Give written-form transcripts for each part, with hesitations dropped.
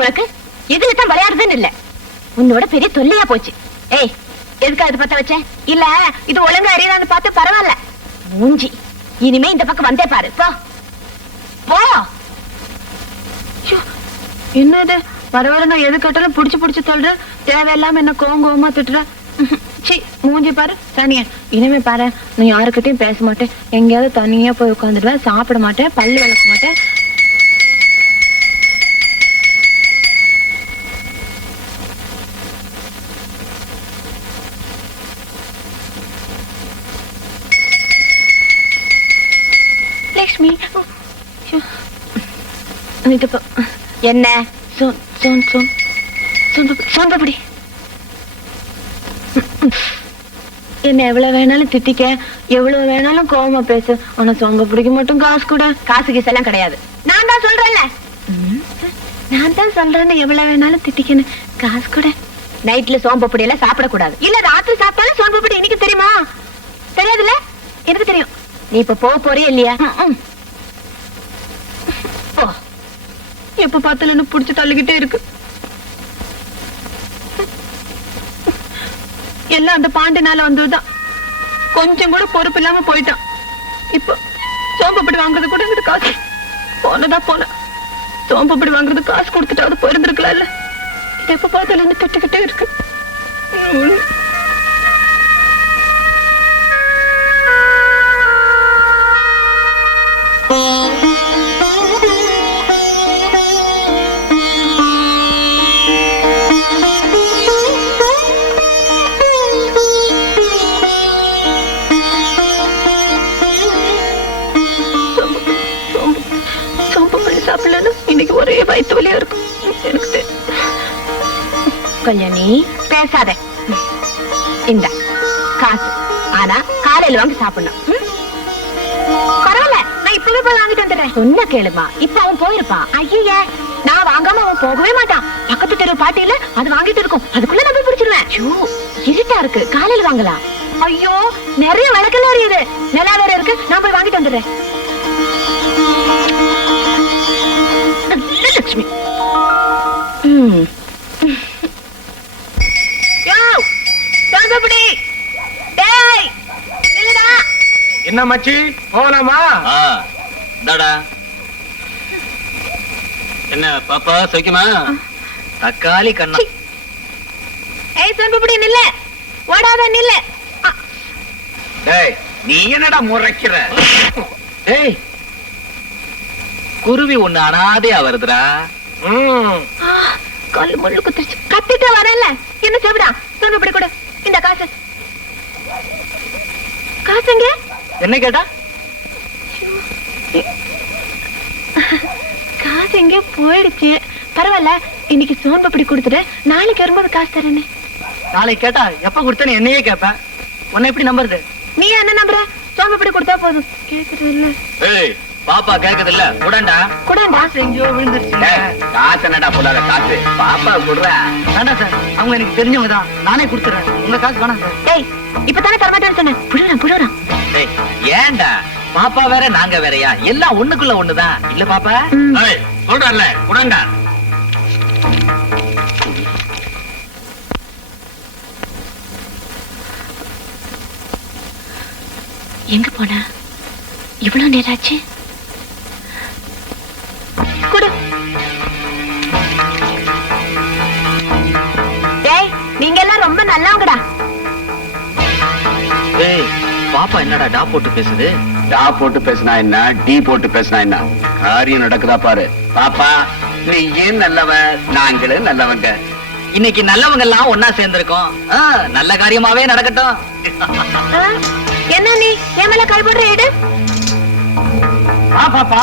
உனக்கு? இதுல தான் விளையாடுறதுன்னு இல்ல, உன்னோட பெரிய தொல்லையா போச்சு. ஏய், எதுக்கு அது பத்த வச்ச? இல்ல இது ஒழுங்கா அறியாதான்னு பார்த்து பரவாயில்ல. மூஞ்சி, இனிமே இந்த பக்கம் வந்தே பாரு. போ போ. என்னது வர வர நான் எது கட்டாலும் புடிச்சு புடிச்சு தள்ளுற, தேவையில்லாம என்ன கோவமா திட்டுற. சி, மூஞ்சி பாரு தனியா. இனிமே பாரு, நீ யாருக்கிட்டையும் பேச மாட்டேன், எங்கேயாவது தனியா போய் உட்காந்துடுவேன், சாப்பிட மாட்டேன், பல்லு விளக்க மாட்டேன். லக்ஷ்மி என்ன சோன்பப்படி, என்ன எவ்வளவு வேணாலும் திட்டிக்க, எவ்வளவு வேணாலும் கோவமா பேசு, ஆனா சோம்பப்படிக்கு மட்டும் காசு கூட. காசு கீசு எல்லாம் கிடையாது. நான் தான் சொல்றேன்ல, நான் தான் சொல்றேன்னு எவ்வளவு வேணாலும் திட்டிக்கணும், காசு கூட. நைட்ல சோம்பப்படி எல்லாம் சாப்பிடக்கூடாது. இல்ல ராத்திரி சாப்பிட்டாலும் சோம்பப்படி. எனக்கு தெரியுமா? தெரியாதுல்ல? எனக்கு தெரியும். நீ இப்ப போறியா இல்லையா? எப்ப பார்த்தாலும் புடிச்சு தள்ளிக்கிட்டே இருக்கு. எல்லாம் அந்த பாண்டினால வந்ததுதான். கொஞ்சம் கூட பொறுப்பு இல்லாம போயிட்டான். இப்ப சோம்பப்படி வாங்குறது கூட எங்கிட்ட காசு போனதா போன. சோம்பப்படி வாங்குறது காசு கொடுத்துட்டாவது போயிருந்திருக்கலாம்ல. எப்ப பார்த்தாலும் கட்டுக்கிட்டே இருக்கு. இன்னைக்கு ஒரே வயிற்று வலியா இருக்கும் எனக்கு. கல்யாணி பேசாத. இந்த காசு ஆனா காலையில வாங்கி சாப்பிடணும். பரவாயில்ல, நான் இப்பவே போய் வாங்கிட்டு வந்துடுறேன். சொன்ன கேளுமா, இப்ப அவன் போயிருப்பான். ஐய, நான் வாங்காம அவன் போகவே மாட்டான். பக்கத்து தெரு பாட்டியில அது வாங்கிட்டு இருக்கும், அதுக்குள்ள நான் போய் பிடிச்சிருவேன். இருட்டா இருக்கு, காலையில வாங்கலாம். ஐயோ, நிறைய விளக்கெல்லாம் எரியுது, நிலா வேற இருக்கு. நான் போய் வாங்கிட்டு வந்துடுறேன். லட்சுமி, என்ன மச்சி, போகலாமா? என்ன பாப்பா சோக்கியமா? தக்காளி கண்ணா. நில்ல, ஓடாத நில்ல. நீ என்னடா முறைக்கிற? குருவி ஒண்ணு அனாதையா வருதுடா. கல்லு முள்ளு குத்திருச்சு. கத்திட்டு வரல, என்ன சொல்றா? சொன்னபடி கூட. இந்த காசு காசுங்க. என்ன கேட்டா? காசு எங்க போயிடுச்சு. பரவாயில்ல, இன்னைக்கு சோன்பப்படி கொடுத்துட்டு நாளைக்கு வரும்போது காசு தரேன்னு. நாளைக்கு கேட்டா எப்ப கொடுத்தேன்னு என்னையே கேட்பேன். உன்னை எப்படி நம்புறது? நீ என்ன நம்புற? சோன்பப்படி கொடுத்தா போதும். கேக்குறது இல்ல. பாப்பா கேக்குது இல்ல? குடண்டா குடண்டா. எங்கேயோ விழுந்துருச்சு. காசு என்னடா போடாத காசு. பாப்பா குடுற. வேண்டாம் சார், அவங்க எனக்கு தெரிஞ்சவங்க தான், நானே கொடுத்துறேன். உங்க காசு வேணாம் சார். ஏய், இப்பதானே தரமாட்டேன்னு சொன்னேன். புடுறேன். ஏண்டா பாப்பா வேற நாங்க வேறயா? எல்லாம் ஒண்ணுக்குள்ள ஒண்ணுதான் இல்ல பாப்பா? சொல்றல குடண்டா. எங்க போன? இவ்வளவு நேராச்சு. குடு. டேய், நீங்க எல்லாம் ரொம்ப நல்லவங்கடா. பாப்பா என்னடா டா போட்டு பேசுது? டா போட்டு பேசினா என்ன, டி போட்டு பேசினா என்ன, காரியம் நடக்குதா பாரு. பாப்பா, நீ ஏன் நல்லவன், நாங்களும் நல்லவங்க. இன்னைக்கு நல்லவங்க எல்லாம் ஒன்னா சேர்ந்திருக்கோம். நல்ல காரியமாவே நடக்கட்டும். என்ன நீ என் மேல கை போடுற? எடு. பாப்பா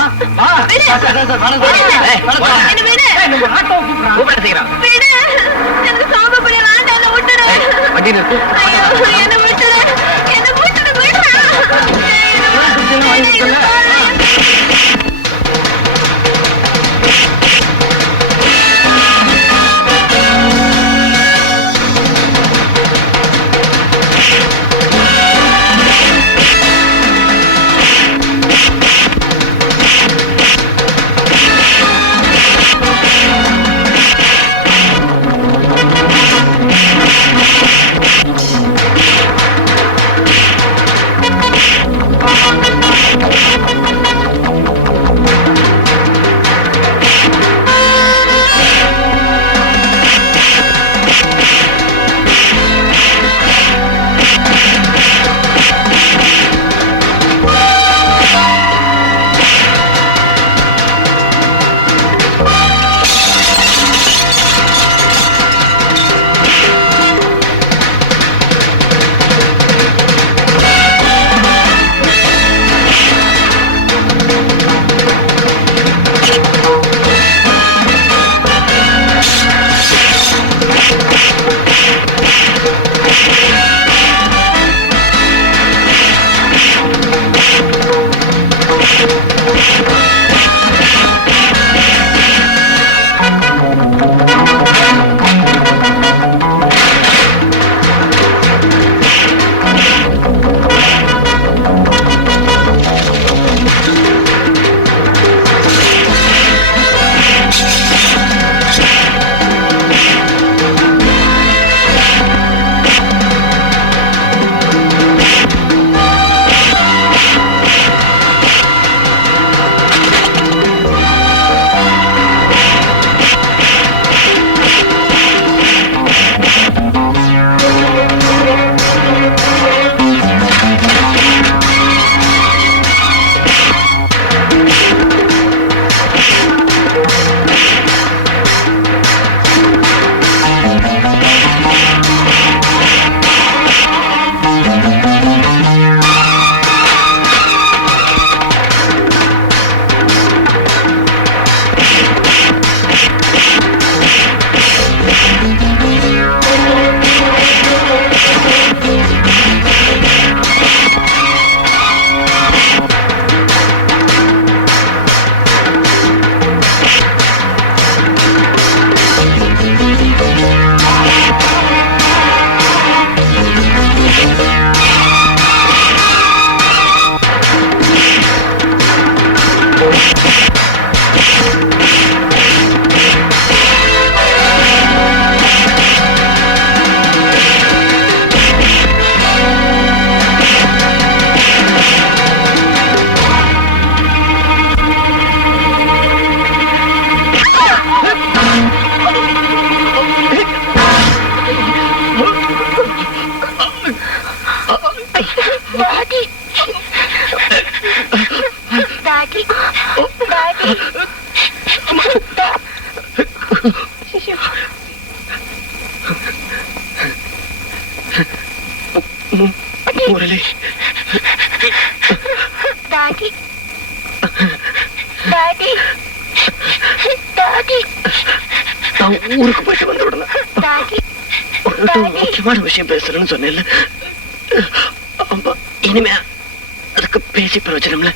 முரளி, டாடி டாடி டாடி நான் ஊருக்கு போயிட்டு வந்து விடலாம். டாடி முக்கியமான விஷயம் பேசுறேன்னு சொன்னேன்ல. ஆமா, இனிமே அதுக்கு பேசி பிரயோஜனம்ல.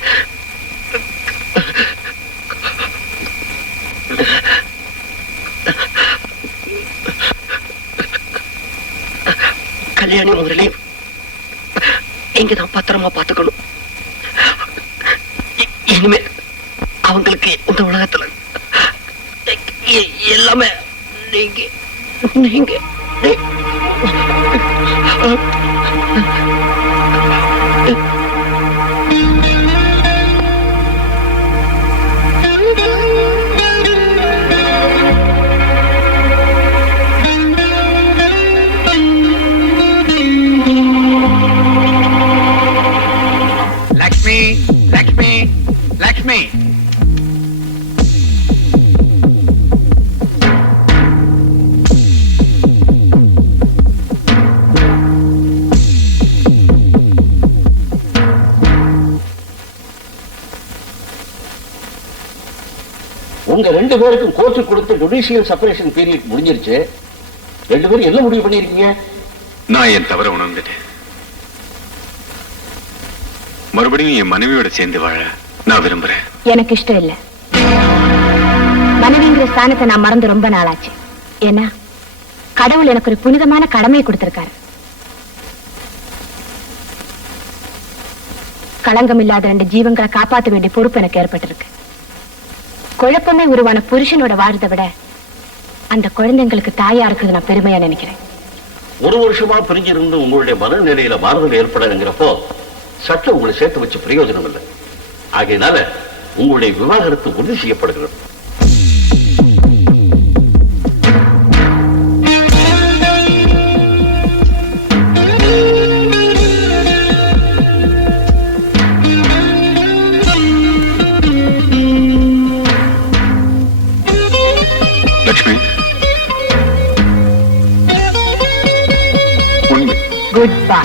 கல்யாணி முதலே இங்கதான் பத்திரமா பாத்துக்கணும். இனிமே அவங்களுக்கு இந்த உலகத்துல எல்லாமே நீங்க நீங்க லக்ஷ்மி, லக்ஷ்மி, லக்ஷ்மி. உங்க 2 பேருக்கும் கோர்ட்டு கொடுத்து ஜுடிஷியல் செப்பரேஷன் பீரியட் முடிஞ்சிருச்சு. 2 பேரும் என்ன முடிவு பண்ணிருக்கீங்க? நான் என் தவற உணர்ந்துட்டேன். மறுபடியும் என் மனைவியோட சேர்ந்து வாழ நான் விரும்புறேன். எனக்கு இஷ்டம் இல்ல. மனைவிங்கிற ஸ்தானத்தை நான் மறந்து ரொம்ப நாளாச்சு. ஏன்னா கடவுள் எனக்கு ஒரு புனிதமான கடமையை கொடுத்திருக்காரு. களங்கம் இல்லாத 2 ஜீவங்களை காப்பாற்ற வேண்டிய பொறுப்பு எனக்கு ஏற்பட்டிருக்கு. குழப்பமே உருவான புருஷனோட வாழ்றதை விட அந்த குழந்தைங்களுக்கு தாயா இருக்குது நான் பெருமையா நினைக்கிறேன். 1 வருஷமா பிரிஞ்சிருந்து உங்களுடைய மனநிலையில மாறுதல் ஏற்படங்கிறப்போ சட்டம் உங்களை சேர்த்து வச்சு பிரயோஜனம் இல்லை. ஆகையினால உங்களுடைய விவாகரத்து உறுதி செய்யப்படுகிறது. Lakshmi, good bye.